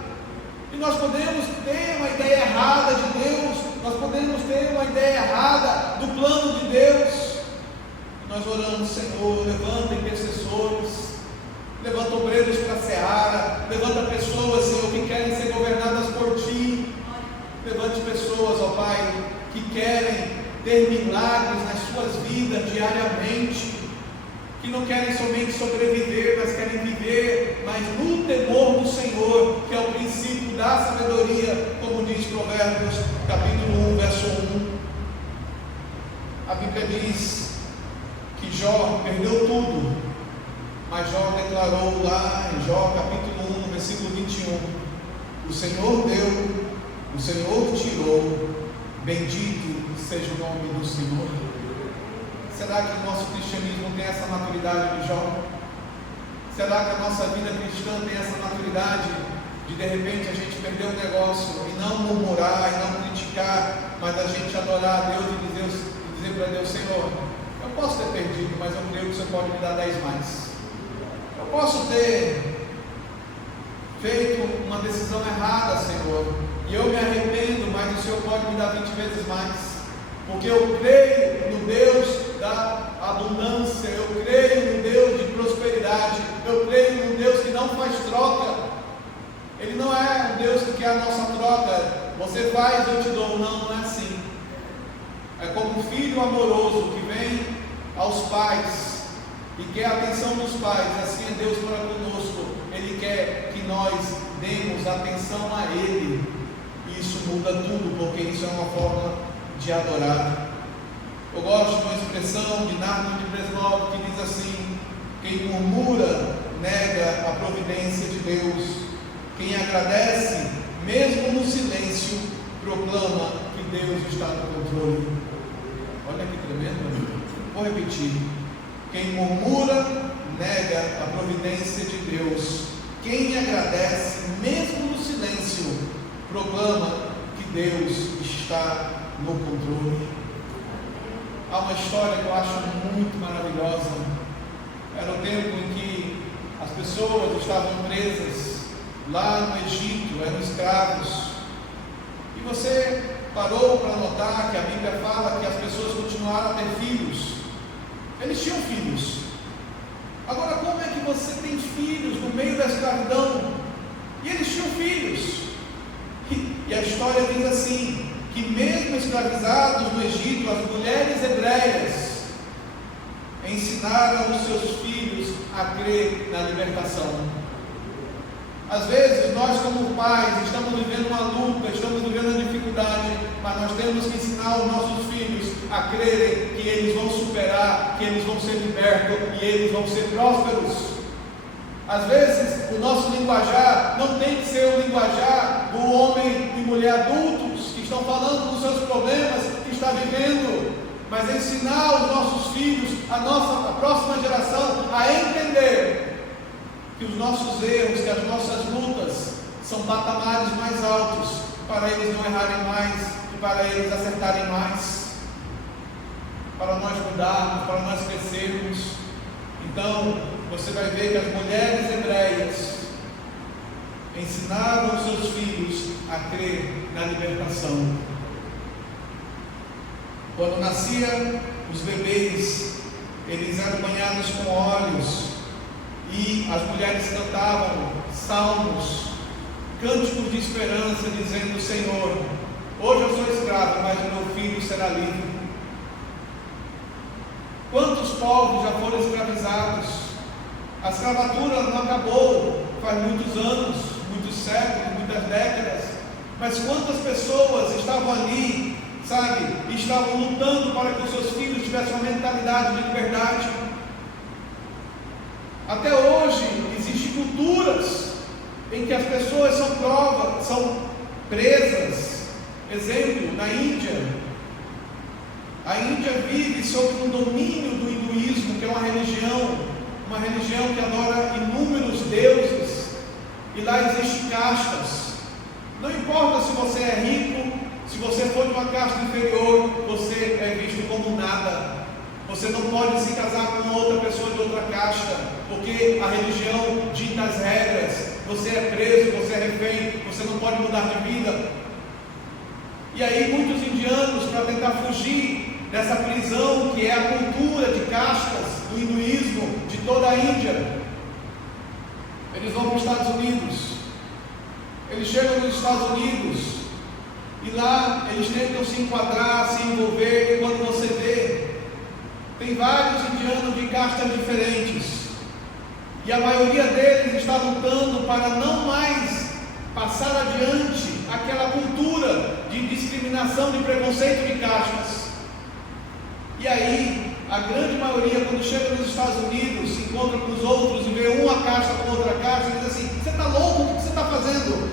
E nós podemos ter uma ideia errada de Deus, nós podemos ter uma ideia errada do plano de Deus. E nós oramos, Senhor, levanta intercessores, levanta obreiros para a seara, levanta pessoas, Senhor, que querem ser governadas por Ti. Levante pessoas, ó Pai, que querem ter milagres nas suas vidas diariamente, que não querem somente sobreviver, mas querem viver, mas no temor do Senhor, que é o princípio da sabedoria, como diz Provérbios, capítulo 1, verso 1. A Bíblia diz que Jó perdeu tudo, mas Jó declarou lá em Jó, capítulo 1, no versículo 21, o Senhor deu, o Senhor tirou, bendito seja o nome do Senhor. Será que o nosso cristianismo tem essa maturidade de Jó? Será que a nossa vida cristã tem essa maturidade de repente a gente perder um negócio e não murmurar, e não criticar, mas a gente adorar a Deus e dizer para Deus, Senhor, eu posso ter perdido, mas eu creio que o Senhor pode me dar 10 mais. Eu posso ter feito uma decisão errada, Senhor, e eu me arrependo, mas o Senhor pode me dar 20 vezes mais. Porque eu creio no Deus da abundância, eu creio no Deus de prosperidade, eu creio no Deus que não faz troca. Ele não é um Deus que quer a nossa troca, você faz, eu te dou. Não, não é assim. É como um filho amoroso que vem aos pais e quer a atenção dos pais, assim é Deus para conosco. Ele quer que nós demos atenção a Ele, e isso muda tudo, porque isso é uma forma de adorar. Eu gosto de uma expressão de Nardo de Breslau que diz assim: quem murmura nega a providência de Deus, quem agradece mesmo no silêncio proclama que Deus está no controle. Olha que tremendo, amigo. Vou repetir: quem murmura nega a providência de Deus, quem agradece mesmo no silêncio proclama que Deus está no controle. Há uma história que eu acho muito maravilhosa. Era o tempo em que as pessoas estavam presas lá no Egito, eram escravos. E você parou para notar que a Bíblia fala que as pessoas continuaram a ter filhos. Eles tinham filhos. Agora, como é que você tem filhos no meio da escravidão? E eles tinham filhos. E a história diz assim: que mesmo escravizados no Egito, as mulheres hebreias ensinaram os seus filhos a crer na libertação. Às vezes nós como pais estamos vivendo uma luta, estamos vivendo uma dificuldade, mas nós temos que ensinar os nossos filhos a crerem que eles vão superar, que eles vão ser libertos e eles vão ser prósperos. Às vezes o nosso linguajar não tem que ser o linguajar do homem e mulher adultos que estão falando dos seus problemas que está vivendo, mas ensinar os nossos filhos, a próxima geração, a entender que os nossos erros, que as nossas lutas são patamares mais altos, para eles não errarem mais e para eles acertarem mais, para nós mudarmos, para nós crescermos. Então, você vai ver que as mulheres hebreias ensinaram os seus filhos a crer na libertação. Quando nasciam os bebês, eles eram banhados com óleos, e as mulheres cantavam salmos, cânticos de esperança, dizendo: Senhor, hoje eu sou escravo, mas o meu filho será livre. Quantos povos já foram escravizados? A escravatura não acabou faz muitos anos, muitos séculos, muitas décadas, mas quantas pessoas estavam ali, sabe, estavam lutando para que os seus filhos tivessem uma mentalidade de liberdade. Até hoje existem culturas em que as pessoas são presas. Exemplo, na Índia. A Índia vive sob um domínio do hinduísmo, que é uma religião que adora inúmeros deuses, e lá existem castas. Não importa se você é rico, se você for de uma casta inferior, você é visto como nada. Você não pode se casar com outra pessoa de outra casta, porque a religião dita as regras. Você é preso, você é refém, você não pode mudar de vida. E aí muitos indianos, para tentar fugir dessa prisão que é a cultura de castas do hinduísmo de toda a Índia, eles vão para os Estados Unidos. Eles chegam nos Estados Unidos e lá eles tentam se enquadrar, se envolver, e quando você vê, tem vários indianos de castas diferentes, e a maioria deles está lutando para não mais passar adiante aquela cultura de discriminação, de preconceito de castas. E aí, a grande maioria, quando chega nos Estados Unidos, se encontra com os outros e vê uma casta com outra casta, e diz assim: você está louco? O que você está fazendo?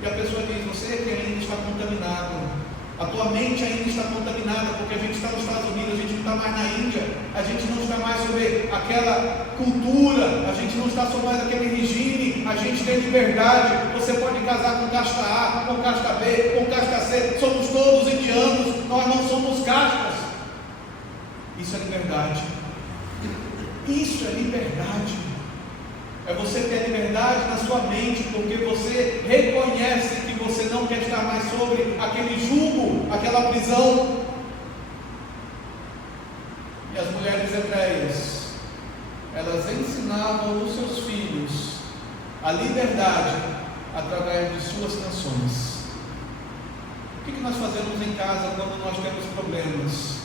E a pessoa diz: você que ainda está contaminado. A tua mente ainda está contaminada, porque a gente está nos Estados Unidos, a gente não está mais na Índia, a gente não está mais sobre aquela cultura, a gente não está sobre mais aquele regime, a gente tem liberdade. Você pode casar com casta A, com casta B, com casta C, somos todos indianos, nós não somos castas. Isso é liberdade. Isso é liberdade. É você ter liberdade na sua mente, porque você reconhece que você não quer estar mais sobre aquele jugo, aquela prisão. E as mulheres hebreias, elas ensinavam os seus filhos a liberdade através de suas canções. O que nós fazemos em casa quando nós temos problemas?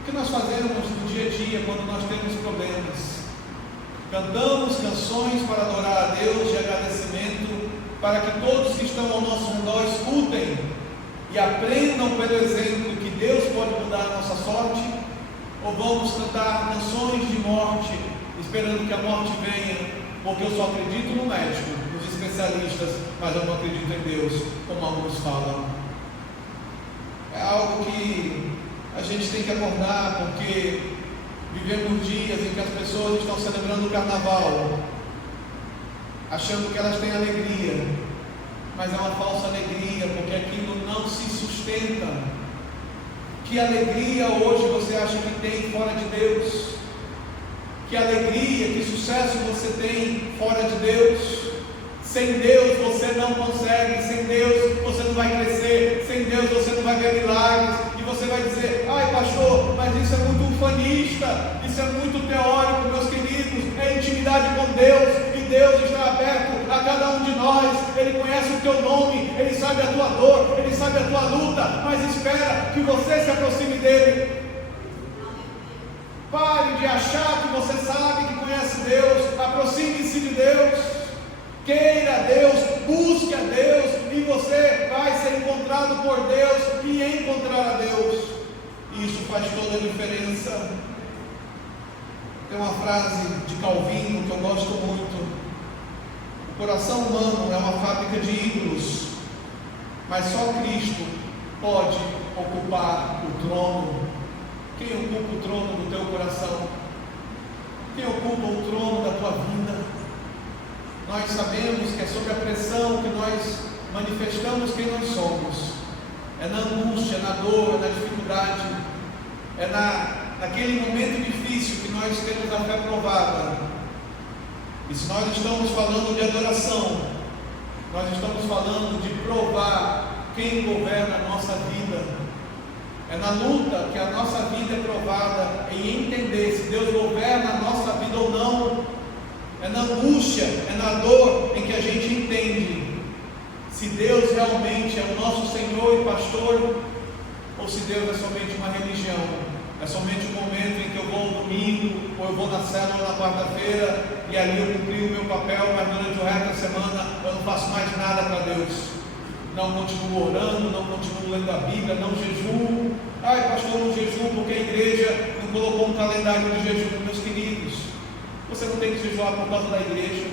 O que nós fazemos no dia a dia quando nós temos problemas? Cantamos canções para adorar a Deus de agradecimento, para que todos que estão ao nosso redor escutem e aprendam pelo exemplo que Deus pode mudar a nossa sorte? Ou vamos cantar canções de morte, esperando que a morte venha, porque eu só acredito no médico, nos especialistas, mas eu não acredito em Deus, como alguns falam? É algo que a gente tem que acordar, porque vivemos dias em que as pessoas estão celebrando o carnaval, achando que elas têm alegria, mas é uma falsa alegria, porque aquilo não se sustenta. Que alegria hoje você acha que tem fora de Deus? Que alegria, que sucesso você tem fora de Deus? Sem Deus você não consegue, sem Deus você não vai crescer, sem Deus você não vai ver milagres, e você vai dizer: ai pastor, mas isso é muito ufanista, isso é muito teórico. Meus queridos, é intimidade com Deus, e Deus está aberto a cada um de nós. Ele conhece o teu nome, Ele sabe a tua dor, Ele sabe a tua luta, mas espera que você se aproxime dEle. Pare de achar que você sabe, que conhece Deus. Aproxime-se de Deus. Queira Deus, busque a Deus, e você vai ser encontrado por Deus e encontrar a Deus. Isso faz toda a diferença. Tem uma frase de Calvino que eu gosto muito: o coração humano é uma fábrica de ídolos, mas só Cristo pode ocupar o trono. Quem ocupa o trono do teu coração? Quem ocupa o trono da tua vida? Nós sabemos que é sob a pressão que nós manifestamos quem nós somos. É na angústia, na dor, na dificuldade, é naquele momento difícil que nós temos a fé provada. E se nós estamos falando de adoração, nós estamos falando de provar quem governa a nossa vida. É na luta que a nossa vida é provada, em entender se Deus governa a nossa vida ou não. É na angústia, é na dor em que a gente entende se Deus realmente é o nosso Senhor e pastor, ou se Deus é somente uma religião, é somente um momento em que eu vou no domingo, ou eu vou na célula na quarta-feira, e ali eu cumpri o meu papel, mas durante o resto da semana eu não faço mais nada para Deus. Não continuo orando, não continuo lendo a Bíblia, não jejuo. Ai pastor, não jejuo porque a igreja não colocou um calendário de jejum. Meus queridos, você não tem que jejuar por causa da igreja.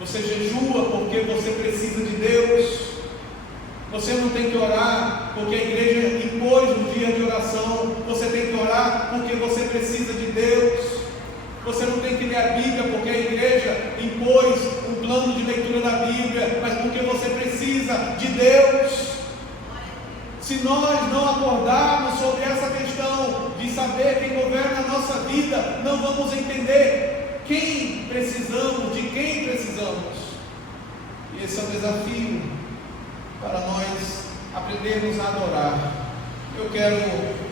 Você jejua porque você precisa de Deus. Você não tem que orar porque a igreja impôs um dia de oração. Você tem que orar porque você precisa de Deus. Você não tem que ler a Bíblia porque a igreja impôs um plano de leitura da Bíblia, mas porque você precisa de Deus. Se nós não acordarmos sobre essa questão de saber quem governa a nossa vida, não vamos entender quem precisamos, de quem precisamos. E esse é o desafio para nós aprendermos a adorar. Eu quero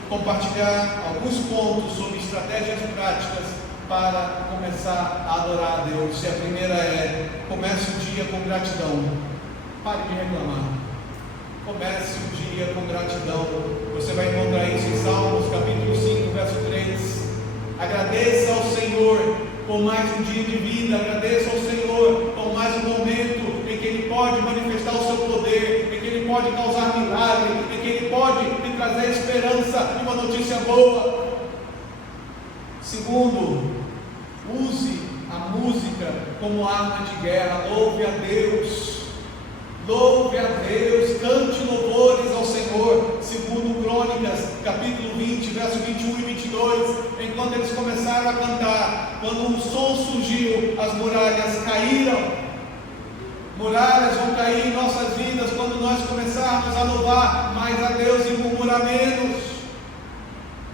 compartilhar alguns pontos sobre estratégias práticas para começar a adorar a Deus. E a primeira é: comece o dia com gratidão. Pare de reclamar. Comece o dia com gratidão. Você vai encontrar isso em Salmos capítulo 5, verso 3. Agradeça ao Senhor por mais um dia de vida, agradeça ao Senhor por mais um momento em que Ele pode manifestar o seu poder, em que Ele pode causar milagre, em que Ele pode te trazer esperança e uma notícia boa. Segundo, use a música como arma de guerra. Louve a Deus. Louve a Deus, cante louvores ao Senhor. Segundo Crônicas, capítulo 20, verso 21 e 22, enquanto eles começaram a cantar, quando o som surgiu, as muralhas caíram. Muralhas vão cair em nossas vidas quando nós começarmos a louvar mais a Deus e murmurar menos.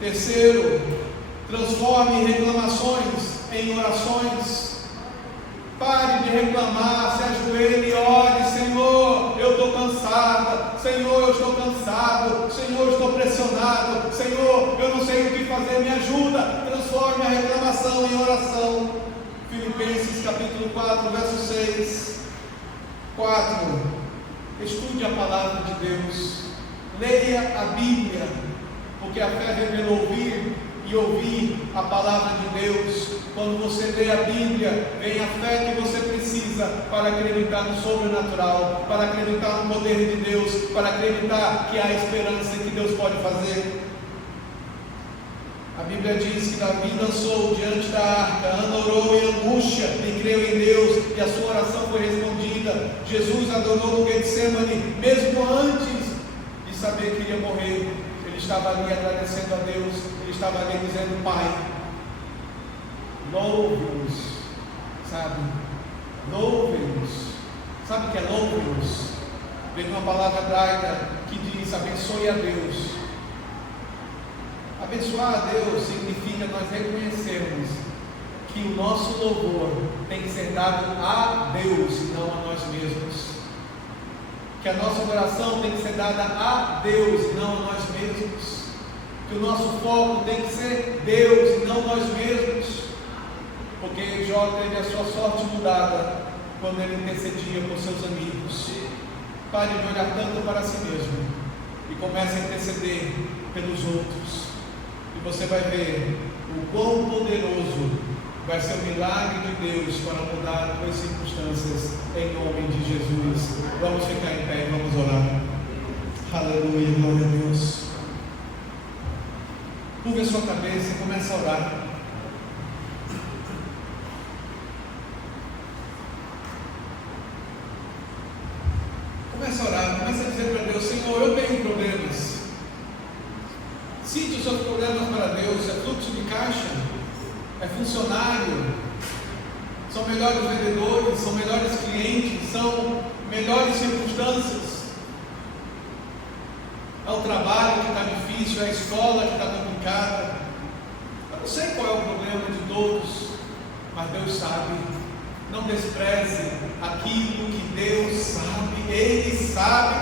Terceiro, transforme reclamações em orações. Pare de reclamar, se ajoelhe e ore: Senhor, eu estou cansada, Senhor, eu estou cansado, Senhor, eu estou pressionado, Senhor, eu não sei o que fazer, me ajuda. Transforme a reclamação em oração. Filipenses capítulo 4, verso 6. 4. Estude a palavra de Deus, leia a Bíblia porque a fé vem pelo ouvir e ouvir a palavra de Deus. Quando você lê a Bíblia, vem a fé que você precisa para acreditar no sobrenatural, para acreditar no poder de Deus, para acreditar que há esperança que Deus pode fazer. A Bíblia diz que Davi dançou diante da arca, Ana orou em angústia e creu em Deus, e a sua oração foi respondida. Jesus adorou no Getsemane, mesmo antes de saber que iria morrer. Ele estava ali agradecendo a Deus, ele estava ali dizendo: Pai, louve-nos, sabe? Louve-nos. Sabe o que é louve-nos? Vem uma palavra hebraica que diz: abençoe a Deus. Abençoar a Deus significa nós reconhecermos que o nosso louvor tem que ser dado a Deus e não a nós mesmos. Que a nossa adoração tem que ser dada a Deus e não a nós mesmos. Que o nosso foco tem que ser Deus e não nós mesmos. Porque Jó teve a sua sorte mudada quando ele intercedia por seus amigos. Pare de olhar tanto para si mesmo e comece a interceder pelos outros. E você vai ver o quão poderoso vai ser o milagre de Deus para mudar as tuas circunstâncias, em nome de Jesus. Vamos ficar em pé e vamos orar. Aleluia, glória a Deus. Curva a sua cabeça e comece a orar. Comece a orar, comece a dizer para Deus: Senhor, eu tenho problemas. Cite os seus problemas para Deus. É fluxo de caixa, é funcionário, são melhores vendedores, são melhores clientes, são melhores circunstâncias. É o trabalho que está difícil, é a escola que está complicada. Eu não sei qual é o problema de todos, mas Deus sabe. Não despreze aquilo que Deus sabe, Ele sabe.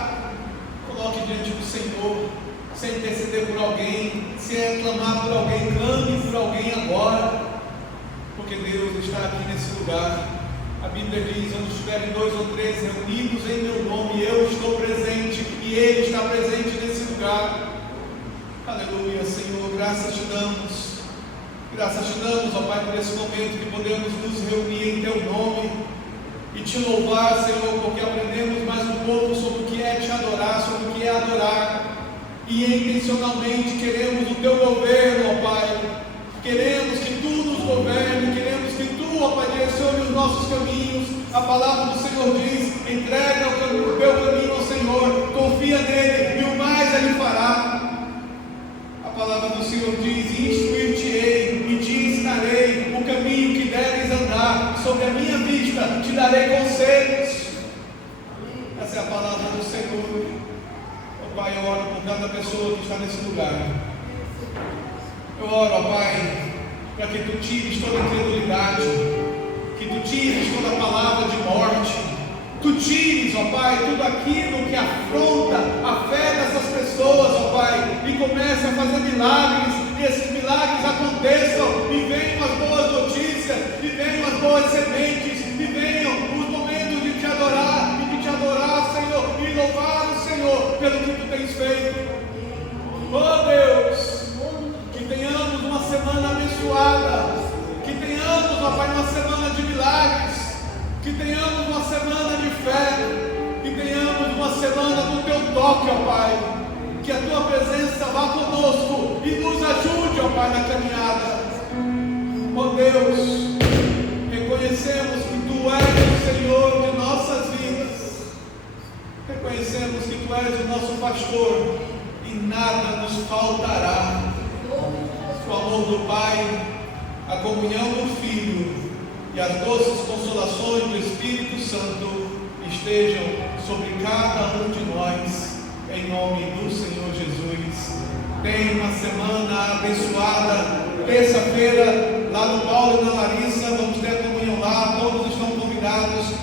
Coloque diante do Senhor. Se é interceder por alguém, se é clamar por alguém, clame por alguém agora, porque Deus está aqui nesse lugar. A Bíblia diz: onde estiverem 2 ou 3 reunidos em meu nome, eu estou presente, e Ele está presente nesse lugar. Aleluia, Senhor, graças te damos. Graças te damos, ó Pai, por esse momento que podemos nos reunir em Teu nome e Te louvar, Senhor, porque aprendemos mais um pouco sobre o que é Te adorar, sobre o que é adorar. E intencionalmente queremos o Teu governo, ó Pai. Queremos que Tu nos governe, queremos que Tu, ó Pai, direcione os nossos caminhos. A palavra do Senhor diz: entrega o Teu caminho ao Senhor, confia nele e o mais Ele fará. A palavra do Senhor diz: instruir-te-ei e te ensinarei o caminho que deves andar, sobre a minha vista te darei conselhos. Essa é a palavra do Senhor. Pai, eu oro por cada pessoa que está nesse lugar. Eu oro, ó Pai, para que Tu tires toda a incredulidade, que Tu tires toda a palavra de morte, Tu tires, ó Pai, tudo aquilo que afronta a fé dessas pessoas, ó Pai, e comece a fazer milagres, e esses milagres aconteçam, e venham as boas notícias, e venham as boas sementes, e venham os momentos de Te adorar, e de Te adorar, Senhor, e louvar o Senhor pelo que Tu tens feito. Oh Deus, que tenhamos uma semana abençoada, que tenhamos, ó Pai, uma semana de milagres, que tenhamos uma semana de fé, que tenhamos uma semana do Teu toque, ó Pai, que a Tua presença vá conosco e nos ajude, ó Pai, na caminhada. Ó Deus, reconhecemos que Tu és o Senhor de nossas vidas, reconhecemos que Tu és o nosso pastor e nada nos faltará. O amor do Pai, a comunhão do Filho e as doces consolações do Espírito Santo estejam sobre cada um de nós, em nome do Senhor Jesus. Tenha uma semana abençoada. Terça-feira, lá no Paulo e na Larissa, vamos ter a comunhão lá, todos estão convidados.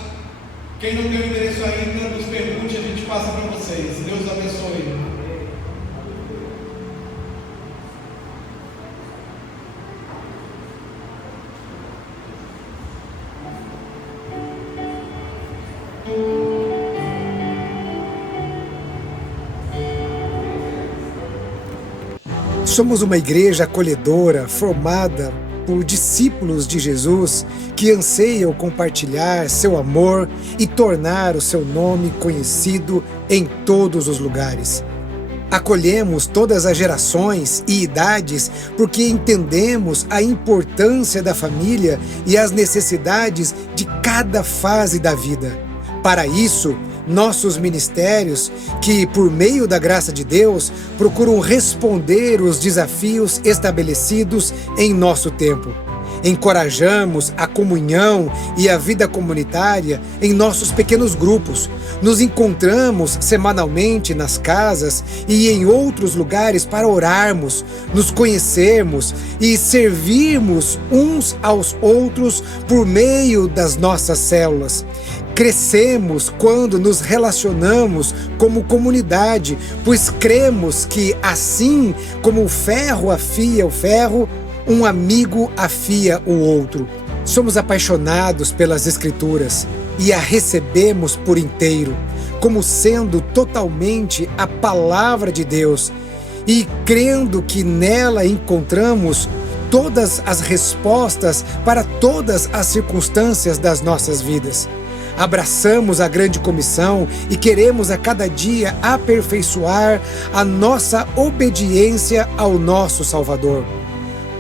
Quem não tem o endereço ainda, nos pergunte, a gente passa para vocês. Deus abençoe. Somos uma igreja acolhedora, formada por discípulos de Jesus que anseiam compartilhar seu amor e tornar o seu nome conhecido em todos os lugares. Acolhemos todas as gerações e idades porque entendemos a importância da família e as necessidades de cada fase da vida. Para isso, nossos ministérios, que por meio da graça de Deus, procuram responder os desafios estabelecidos em nosso tempo. Encorajamos a comunhão e a vida comunitária em nossos pequenos grupos. Nos encontramos semanalmente nas casas e em outros lugares para orarmos, nos conhecermos e servirmos uns aos outros por meio das nossas células. Crescemos quando nos relacionamos como comunidade, pois cremos que, assim como o ferro afia o ferro, um amigo afia o outro. Somos apaixonados pelas Escrituras e a recebemos por inteiro, como sendo totalmente a palavra de Deus, e crendo que nela encontramos todas as respostas para todas as circunstâncias das nossas vidas. Abraçamos a grande comissão e queremos a cada dia aperfeiçoar a nossa obediência ao nosso Salvador.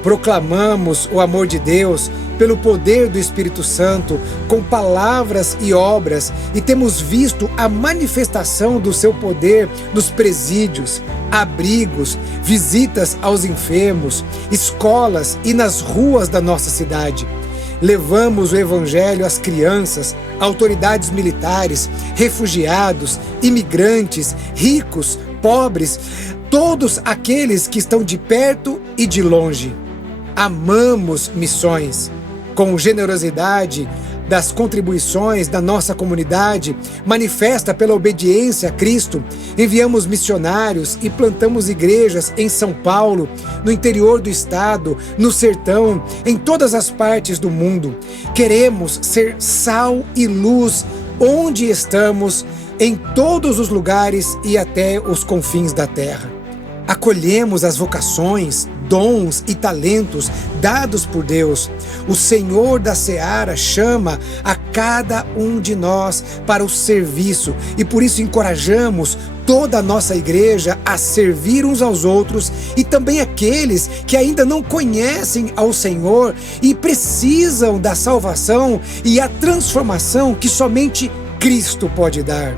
Proclamamos o amor de Deus pelo poder do Espírito Santo, com palavras e obras, e temos visto a manifestação do seu poder nos presídios, abrigos, visitas aos enfermos, escolas e nas ruas da nossa cidade. Levamos o Evangelho às crianças, autoridades militares, refugiados, imigrantes, ricos, pobres, todos aqueles que estão de perto e de longe. Amamos missões. Com generosidade das contribuições da nossa comunidade, manifesta pela obediência a Cristo, enviamos missionários e plantamos igrejas em São Paulo, no interior do estado, no sertão, em todas as partes do mundo. Queremos ser sal e luz onde estamos, em todos os lugares e até os confins da terra. Acolhemos as vocações, dons e talentos dados por Deus. O Senhor da Seara chama a cada um de nós para o serviço e por isso encorajamos toda a nossa igreja a servir uns aos outros e também aqueles que ainda não conhecem ao Senhor e precisam da salvação e a transformação que somente Cristo pode dar.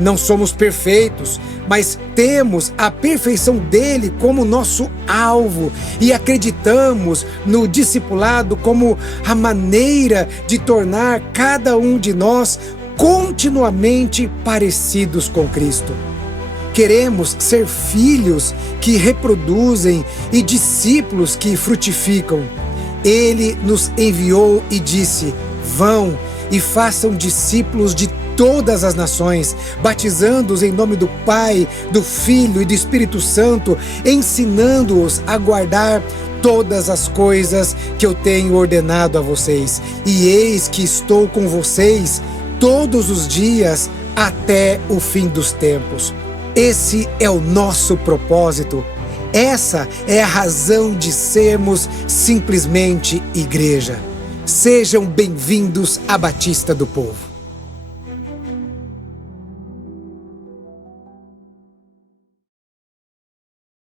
Não somos perfeitos, mas temos a perfeição dele como nosso alvo e acreditamos no discipulado como a maneira de tornar cada um de nós continuamente parecidos com Cristo. Queremos ser filhos que reproduzem e discípulos que frutificam. Ele nos enviou e disse: vão e façam discípulos de todas as nações, batizando-os em nome do Pai, do Filho e do Espírito Santo, ensinando-os a guardar todas as coisas que eu tenho ordenado a vocês. E eis que estou com vocês todos os dias até o fim dos tempos. Esse é o nosso propósito. Essa é a razão de sermos simplesmente igreja. Sejam bem-vindos à Batista do Povo.